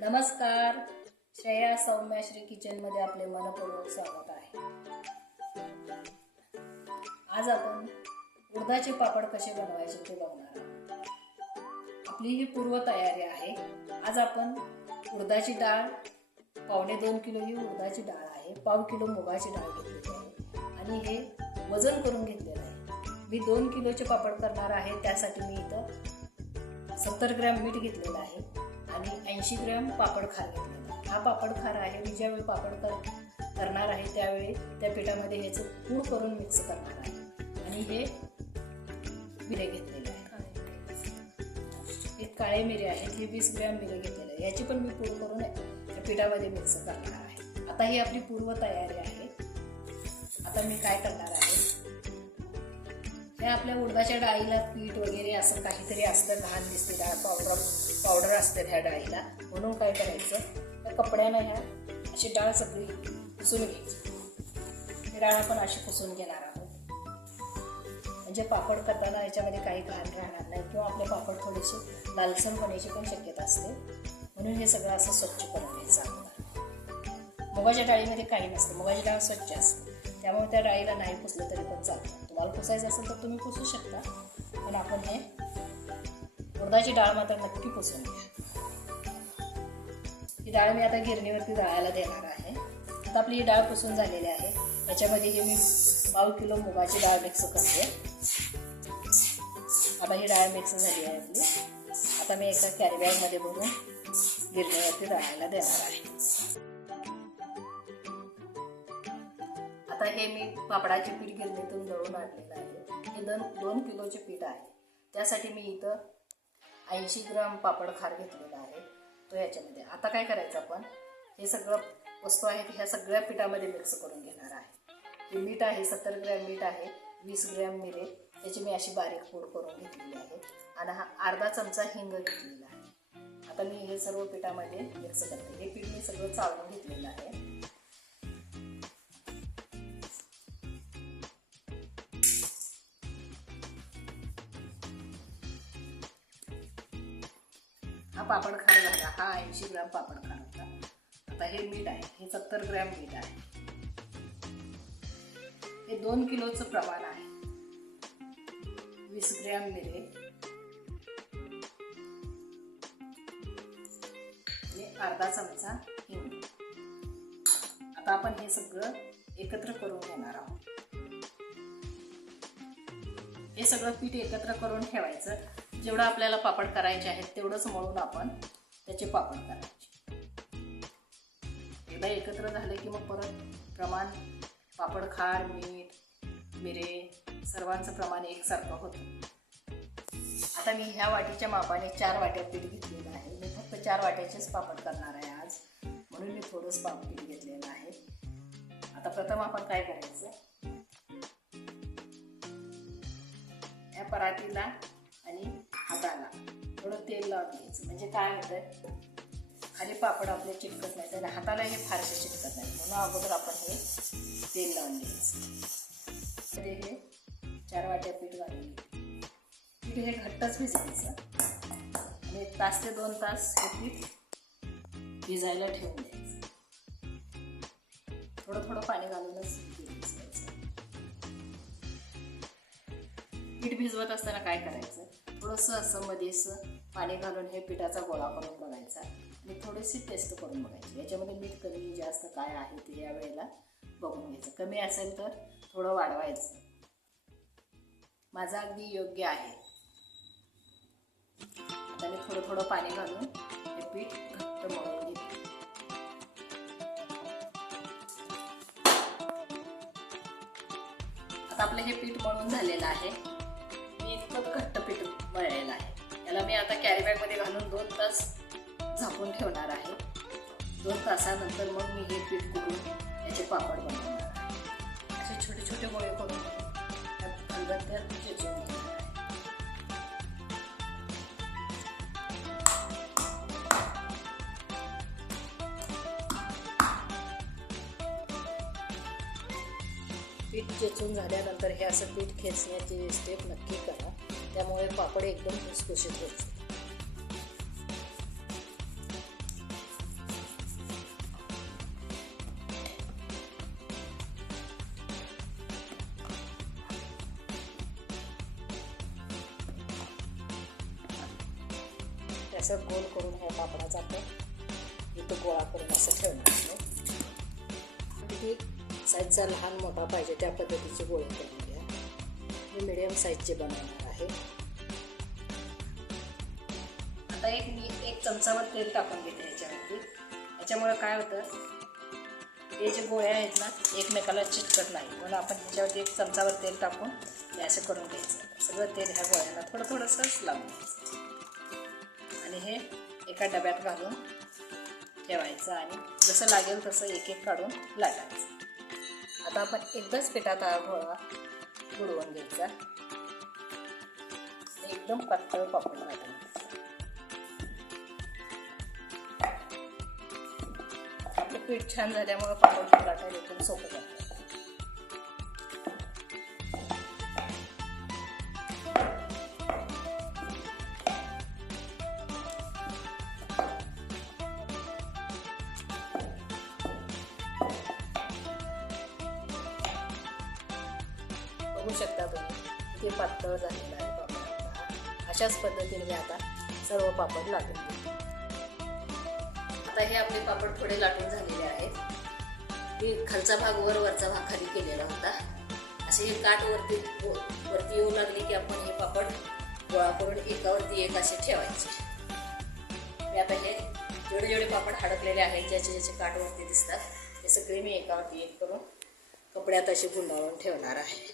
नमस्कार. श्रेया सौम्या श्री किचनमध्ये आपले मनपूर्वक स्वागत आहे. आज आपण उडदाचे पापड कसे बनवायचे ते बघणार आहोत. आपली ही पूर्व तयारी आहे. आज आपण उडदाची डाळ पावणे दोन किलो ही उडदाची डाळ आहे. पाव किलो मुगाची डाळ घेतलेली आहे. आणि हे वजन करून घेतलेलं आहे. मी दोन किलोचे पापड करणार आहे. त्यासाठी मी इथं सत्तर ग्रॅम मीठ घेतलेलं आहे. आणि ऐंशी ग्रॅम पापड खार घेतलेला हा पापड खार आहे मी ज्यावेळी पापड कर करणार आहे त्यावेळी त्या पिठामध्ये ह्याचं पूड करून मिक्स करणार आहे. आणि हे मिरे घेतलेले आहे. हे काळे मिरे आहेत. हे वीस ग्रॅम मिरे घेतलेले आहे. याची पण मी पूड करून त्या पिठामध्ये मिक्स करणार आहे. आता ही आपली पूर्व तयारी आहे. आता मी काय करणार आहे? हे आपल्या उडदाच्या डाळीला पीठ वगैरे असं काहीतरी असतं घाण दिसते डाळ पावडर. पावडर असते ह्या डाळीला. म्हणून काय करायचं? तर कपड्यानं ह्या अशी डाळ सगळी पुसून घ्यायची. डाळ आपण अशी पुसून घेणार आहोत. म्हणजे पापड करताना याच्यामध्ये काही घाण राहणार नाही किंवा आपले पापड थोडेसे लालसर होण्याची पण शक्यता असते. म्हणून हे सगळं असं स्वच्छ करून घ्यायचं आपल्याला मुगाच्या डाळीमध्ये काही नसतं. मुगाची डाळ स्वच्छ असते. त्यामुळे त्या डाळीला नाही पुसलं तरी पण चालतं. तुम्हाला पुसायचं असेल तर तुम्ही पुसू शकता. पण आपण हे उडदाची डाळ मात्र नक्की पुसून घ्या. ही डाळ मी आता गिरणीवरती दळायला देणार आहे. आता आपली ही डाळ पुसून झालेली आहे. याच्यामध्ये हे मी पाव किलो मुगाची डाळ मिक्स करते. आता ही डाळ मिक्स झाली आहे आपली. आता मी एका कॅरीबॅगमध्ये भरून गिरणीवरती दळायला देणार आहे. आता हे मी पापडाचे पीठ गिरणीतून दळून आणलेलं आहे. हे दोन दोन किलोचे पीठ आहे. त्यासाठी मी इथं ऐंशी ग्राम पापड खार घेतलेला आहे तो याच्यामध्ये. आता काय करायचं आपण? हे सगळं वस्तू आहेत ह्या सगळ्या पिठामध्ये मिक्स करून घेणार आहे. हे मीठ आहे सत्तर ग्रॅम मीठ आहे वीस ग्रॅम मिरे त्याची मी अशी बारीक पूड करून घेतलेली आहे. आणि हा अर्धा चमचा हिंग घेतलेला आहे. आता मी हे सर्व पिठामध्ये मिक्स करते. हे पीठ मी सगळं चाळून घेतलेलं आहे. हा पापड खार झाला हा ऐंशी ग्रॅम पापड खार होता आता हे मीठ आहे. हे सत्तर ग्रॅम मीठ आहे. हे दोन किलोचं प्रमाण आहे. वीस ग्रॅम मिरे. अर्धा चमचा हिंग. आता आपण हे सगळं एकत्र करून घेणार आहोत. हे सगळं पीठ एकत्र करून ठेवायचं. जेवढं आपल्याला पापड करायचे आहेत तेवढंच मळून आपण त्याचे पापड करायचे. एकदा एकत्र झाले की मग परत प्रमाण पापड खार मीठ मिरे सर्वांचं प्रमाण एकसारखं होतं. आता मी ह्या वाटीच्या मापाने चार वाट्या पीठ घेतलेलं आहे. मी फक्त चार वाट्याचेच पापड करणार आहे आज. म्हणून मी थोडंच पाप पीठ घेतलेलं आहे. आता प्रथम आपण काय करायचं? या परातीला आणि हाताला. थोडं तेल लावून घ्यायचं. म्हणजे काय होतं खाली पापड आपले चिटकत नाही. त्याला हाताला हे फारसे चिटकत नाही. म्हणून अगोदर आपण हे तेल लावून घ्यायचं. हे चार वाट्या पीठ घालून पीठ हे घट्टच भिजवायचं आणि एक तास ते दोन तास हे पीठ भिजायला ठेवून द्यायचं. थोडं थोडं पाणी घालूनच पीठ भिजवत असताना काय करायचं? थोडंसं असं मध्ये असं पाणी घालून हे पिठाचा गोळा करून बघायचा. आणि थोडीशी टेस्ट करून बघायची. याच्यामध्ये मीठ कमी म्हणजे जास्त काय आहे ते या वेळेला बघून घ्यायचं. कमी असेल तर थोडं वाढवायचं. माझा अगदी योग्य आहे. आता मी थोडं थोडं पाणी घालून हे पीठ घट्ट मळून घेते. आता आपलं हे पीठ मळून झालेलं आहे. मी इतकं आता कॅरीबॅगमध्ये घालून दोन तास झाकून ठेवणार आहे. दोन तासानंतर मग मी हे पीठ कुठून याचे पापड बनवणार आहे. असे छोटे छोटे गोळे करून त्यात खलबत्त्यात चेचून पीठ चेचून झाल्यानंतर हे असं पीठ खेचण्याची स्टेप नक्की करा. त्यामुळे पापड एकदम खुसखुशीत होतो असं गोल करून ह्या पापडा जातो इथं गोळा करून असं ठेवणार किती साईजचा लहान मोठा पाहिजे त्या पद्धतीचे गोळे करून घ्या. मी मिडियम साईजचे बनवणार आहे आता एक मी एक चमचावर तेल टाकून घेते याच्यावरती. याच्यामुळं काय होतं हे जे गोळ्या आहेत ना एकमेकाला चिटकत नाही. म्हणून आपण त्याच्यावरती एक चमचावर तेल टाकून हे असं करून घ्यायचं. सगळं तेल ह्या गोळ्याला थोडं थोडंसंच लावून आणि हे एका डब्यात घालून ठेवायचं आणि जसं लागेल तसं एक एक काढून लाटायचं. आता आपण एकदाच पिठात हा गोळा बुडवून घ्यायचा. एकदम पातळ पापड लाटायचं आपलं पीठ छान झाल्यामुळे पापड लाटायला एकदम सोपं जातं. बघू शकता तुम्ही ते पातळ झालेलं आहे. अशाच पद्धतीने मी आता सर्व पापड लाटून घेते. आता हे आपले पापड थोडे लाटून झालेले आहेत. मी खालचा भाग वर वरचा भाग खाली केलेला होता. असे हे काठ वरती हो, वरती येऊ लागले की आपण हे पापड गोळा करून एकावरती एक असे ठेवायचे. मी आता हे जेवढे जेवढे पापड हडकलेले आहेत ज्याचे ज्याचे काठवरती दिसतात हे सगळे मी एकावरती एक करून कपड्यात असे गुंडाळून ठेवणार आहे.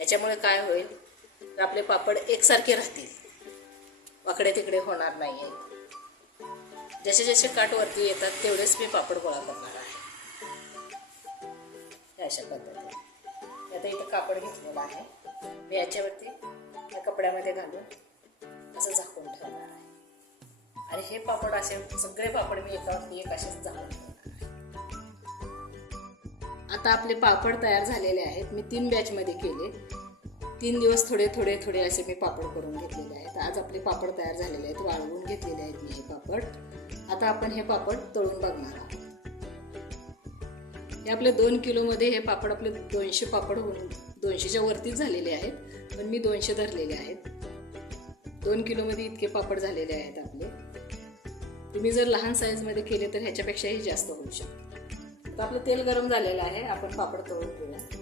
याच्यामुळे काय होईल? तर आपले पापड एकसारखे राहतील. वाकडे तिकडे होणार नाही आहेत जसे जसे काट वरती येतात तेवढेच मी पापड गोळा करणार आहे. अशा पद्धतीने. आता इथं कापड घेतलेलं आहे. मी याच्यावरती या कपड्यामध्ये घालून असं झाकून ठेवणार आहे. आणि हे पापड असे सगळे पापड मी एकावरती एक असेच झाकून ठेवणार आता आपले पापड तयार झालेले आहेत. मी तीन बॅचमध्ये केले. तीन दिवस थोडे थोडे थोडे असे मी पापड करून घेतलेले आहेत. आज आपले पापड तयार झालेले आहेत. वाळवून घेतलेले आहेत मी हे पापड. आता आपण हे पापड तळून बघणार आहोत. हे आपले दोन किलोमध्ये हे पापड आपले दोनशे पापड होऊन दोनशेच्या वरतीच झालेले आहेत. पण मी दोनशे धरलेले आहेत. दोन किलोमध्ये इतके पापड झालेले आहेत आपले. तुम्ही जर लहान साईजमध्ये केले तर ह्याच्यापेक्षाही जास्त होऊ शकते. तर आपलं तेल गरम झालेलं आहे. आपण पापड तळून घेऊया.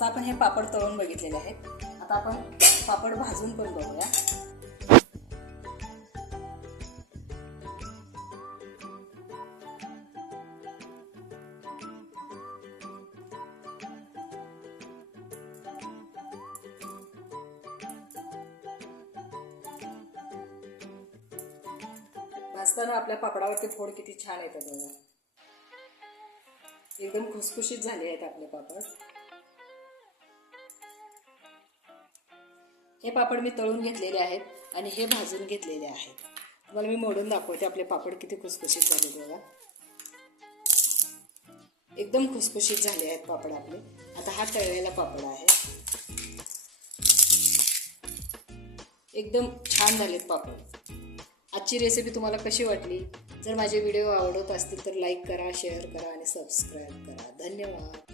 आता आपण हे पापड तळून बघितलेले आहेत. आता आपण पापड भाजून पण बघूया. भाजताना आपल्या पापडावरती फोड किती छान येतात बघा. एकदम खुसखुशीत झाले आहेत आपले पापड. हे पापड मी तळून घेतलेले आहेत आणि हे भाजून घेतलेले आहेत. तुम्हाला मी मोडून दाखवते आपले पापड किती खुसखुशीत झाले बघा. एकदम खुसखुशीत झाले आहेत पापड आपले. आता हा तळलेला पापड आहे. एकदम छान झालेत पापड. आजची रेसिपी तुम्हाला कशी वाटली? जर माझे व्हिडिओ आवडत असतील तर लाईक करा शेअर करा आणि सबस्क्राईब करा. धन्यवाद.